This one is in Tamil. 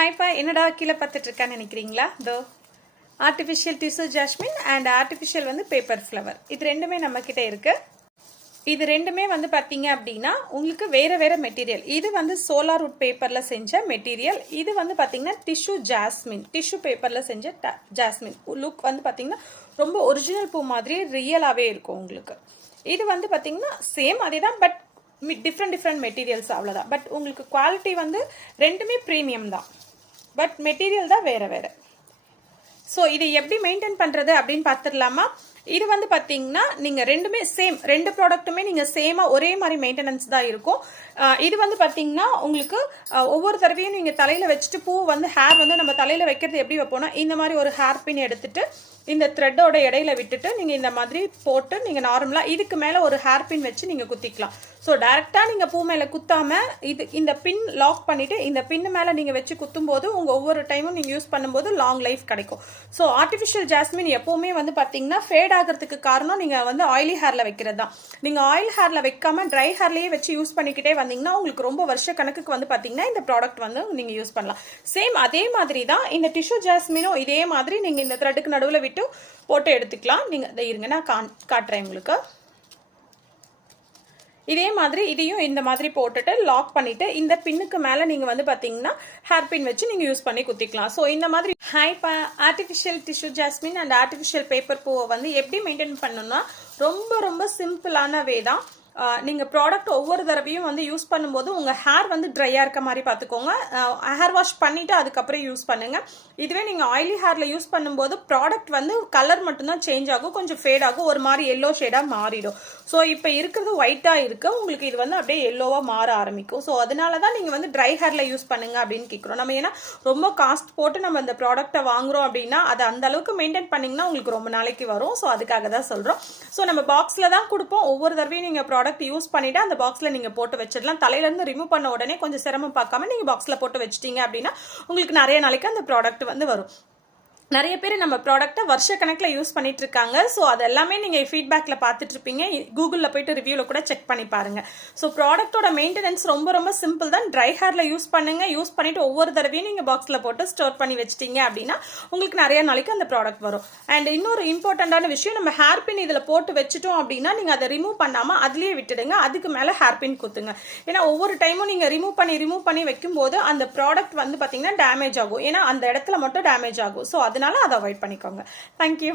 ஹாய்ப்பா, என்னடா கீழே பார்த்துட்டு இருக்கான்னு நினைக்கிறீங்களா? தோ artificial tissue jasmine and artificial paper flower, இது ரெண்டுமே நம்மக்கிட்ட இருக்கு. இது ரெண்டுமே பார்த்தீங்க அப்படின்னா உங்களுக்கு வேற வேற மெட்டீரியல். இது சோலார் வுட் பேப்பரில் செஞ்ச மெட்டீரியல். இது பார்த்தீங்கன்னா டிஷ்யூ ஜாஸ்மின், டிஷ்யூ பேப்பரில் செஞ்ச ஜாஸ்மின். லுக் பார்த்தீங்கன்னா ரொம்ப ஒரிஜினல் பூ மாதிரி ரியலாகவே இருக்கும் உங்களுக்கு. இது பார்த்தீங்கன்னா சேம் அதே தான், பட் டிஃப்ரெண்ட் மெட்டீரியல்ஸ் அவ்வளோதான். பட் உங்களுக்கு குவாலிட்டி ரெண்டுமே ப்ரீமியம் தான், பட் மெட்டீரியல் தான் வேற வேற. ஸோ இதை எப்படி மெயின்டைன் பண்ணுறது அப்படின்னு பார்த்துடலாமா? இது பார்த்தீங்கன்னா நீங்கள் ரெண்டுமே சேம், ரெண்டு ப்ராடக்ட்டுமே நீங்கள் சேமாக ஒரே மாதிரி மெயின்டெனன்ஸ் தான் இருக்கும். இது பார்த்தீங்கன்னா உங்களுக்கு ஒவ்வொரு தடவையும் நீங்கள் தலையில் வச்சுட்டு பூ ஹேர் நம்ம தலையில் வைக்கிறது எப்படி வைப்போம்னா, இந்த மாதிரி ஒரு ஹேர் பின் எடுத்துட்டு இந்த த்ரெட்டோட இடையில விட்டுட்டு நீங்கள் இந்த மாதிரி போட்டு நீங்கள் நார்மலாக இதுக்கு மேலே ஒரு ஹேர் பின் வச்சு நீங்கள் குத்திக்கலாம். ஸோ டைரெக்டாக நீங்கள் பூ மேலே குத்தாமல் இந்த பின் லாக் பண்ணிவிட்டு இந்த பின் மேலே நீங்கள் வச்சு குத்தும்போது உங்கள் ஒவ்வொரு டைமும் நீங்கள் யூஸ் பண்ணும்போது லாங் லைஃப் கிடைக்கும். ஸோ ஆர்டிஃபிஷியல் ஜாஸ்மின் எப்போவுமே பார்த்தீங்கன்னா ஃபேட் ஆகிறதுக்கு காரணம் நீங்கள் ஆயிலி ஹேரில் வைக்கிறது தான். நீங்கள் ஆயில் ஹேரில் வைக்காம ட்ரை ஹேர்லேயே வச்சு யூஸ் பண்ணிக்கிட்டே வந்தீங்கன்னா உங்களுக்கு ரொம்ப வருஷ கணக்குக்கு பார்த்தீங்கன்னா இந்த ப்ராடக்ட் நீங்கள் யூஸ் பண்ணலாம். சேம் அதே மாதிரி தான் இந்த டிஷ்யூ ஜாஸ்மினும் இதே மாதிரி நீங்கள் இந்த த்ரெட்டுக்கு நடுவில் விட்டு போட்டு எடுத்துக்கலாம். நீங்கள் இருங்க, நான் காட்டுறேன் உங்களுக்கு. இதே மாதிரி இதையும் இந்த மாதிரி போட்டுட்டு லாக் பண்ணிட்டு இந்த பின்னுக்கு மேலே நீங்கள் பார்த்தீங்கன்னா ஹேர் பின் வச்சு நீங்கள் யூஸ் பண்ணி குத்திக்கலாம். ஸோ இந்த மாதிரி artificial tissue jasmine and artificial paper பூவை எப்படி மெயின்டைன் பண்ணணும்னா ரொம்ப ரொம்ப சிம்பிளான வே தான். நீங்கள் ப்ராடக்ட் ஒவ்வொரு தடவையும் யூஸ் பண்ணும்போது உங்கள் ஹேர் ட்ரையாக இருக்க மாதிரி பார்த்துக்கோங்க. ஹேர் வாஷ் பண்ணிவிட்டு அதுக்கப்புறம் யூஸ் பண்ணுங்கள். இதுவே நீங்கள் ஆயிலி ஹேரில் யூஸ் பண்ணும்போது ப்ராடக்ட் கலர் மட்டும்தான் சேஞ்ச் ஆகும், கொஞ்சம் ஃபேட் ஆகும், ஒரு மாதிரி எல்லோ ஷேடாக மாறிடும். ஸோ இப்போ இருக்கிறது ஒயிட்டாக இருக்குது, உங்களுக்கு இது அப்படியே எல்லோவாக மாற ஆரம்பிக்கும். ஸோ அதனால தான் நீங்கள் ட்ரை ஹேரில் யூஸ் பண்ணுங்க அப்படின்னு கேட்குறோம். நம்ம ஏன்னா ரொம்ப காஸ்ட் போட்டு நம்ம இந்த ப்ராடக்ட்டை வாங்குறோம் அப்படின்னா அதை அந்த அளவுக்கு மெயின்டைன் பண்ணிங்கன்னா உங்களுக்கு ரொம்ப நாளைக்கு வரும். ஸோ அதுக்காக தான் சொல்கிறோம். ஸோ நம்ம பாக்ஸில் தான் கொடுப்போம். ஒவ்வொரு தடவையும் நீங்கள் ப்ராடக்ட் யூஸ் பண்ணிட்டு அந்த பாக்ஸ்ல நீங்க போட்டு வச்சிடலாம். தலையில இருந்து ரிமூவ் பண்ண உடனே கொஞ்சம் சிரமம் பார்க்காம நீங்க பாக்ஸ்ல போட்டு வச்சிட்டீங்க அப்படின்னா உங்களுக்கு நிறைய நாளைக்கு அந்த ப்ராடக்ட் வரும். நிறைய பேர் நம்ம ப்ராடக்ட்டை வருஷ கணக்கில் யூஸ் பண்ணிட்டு இருக்காங்க. ஸோ அது எல்லாமே நீங்கள் ஃபீட்பேக்கில் பார்த்துட்டு இருப்பீங்க. கூகுளில் போயிட்டு ரிவ்யூவில் கூட செக் பண்ணி பாருங்க. ஸோ ப்ராடக்ட்டோட மெயின்டெனன்ஸ் ரொம்ப ரொம்ப சிம்பிள் தான். ட்ரை ஹேரில் யூஸ் பண்ணுங்க. யூஸ் பண்ணிட்டு ஒவ்வொரு தடவையும் நீங்கள் பாக்ஸில் போட்டு ஸ்டோர் பண்ணி வச்சிட்டீங்க அப்படின்னா உங்களுக்கு நிறைய நாளைக்கு அந்த ப்ராடக்ட் வரும். அண்ட் இன்னொரு இம்பார்ட்டண்டான விஷயம், நம்ம ஹேர் பின் இதில் போட்டு வச்சுட்டோம் அப்படின்னா நீங்கள் அதை ரிமூவ் பண்ணாமல் அதுலேயே விட்டுடுங்க. அதுக்கு மேலே ஹேர் பின் குத்துங்க. ஏன்னா ஒவ்வொரு டைமும் நீங்கள் ரிமூவ் பண்ணி வைக்கும்போது அந்த ப்ராடக்ட் பார்த்தீங்கன்னா டேமேஜ் ஆகும். ஏன்னா அந்த இடத்துல மட்டும் டேமேஜ் ஆகும். ஸோ அதனால அதை அவாய்ட் பண்ணிக்கோங்க. தேங்க்யூ.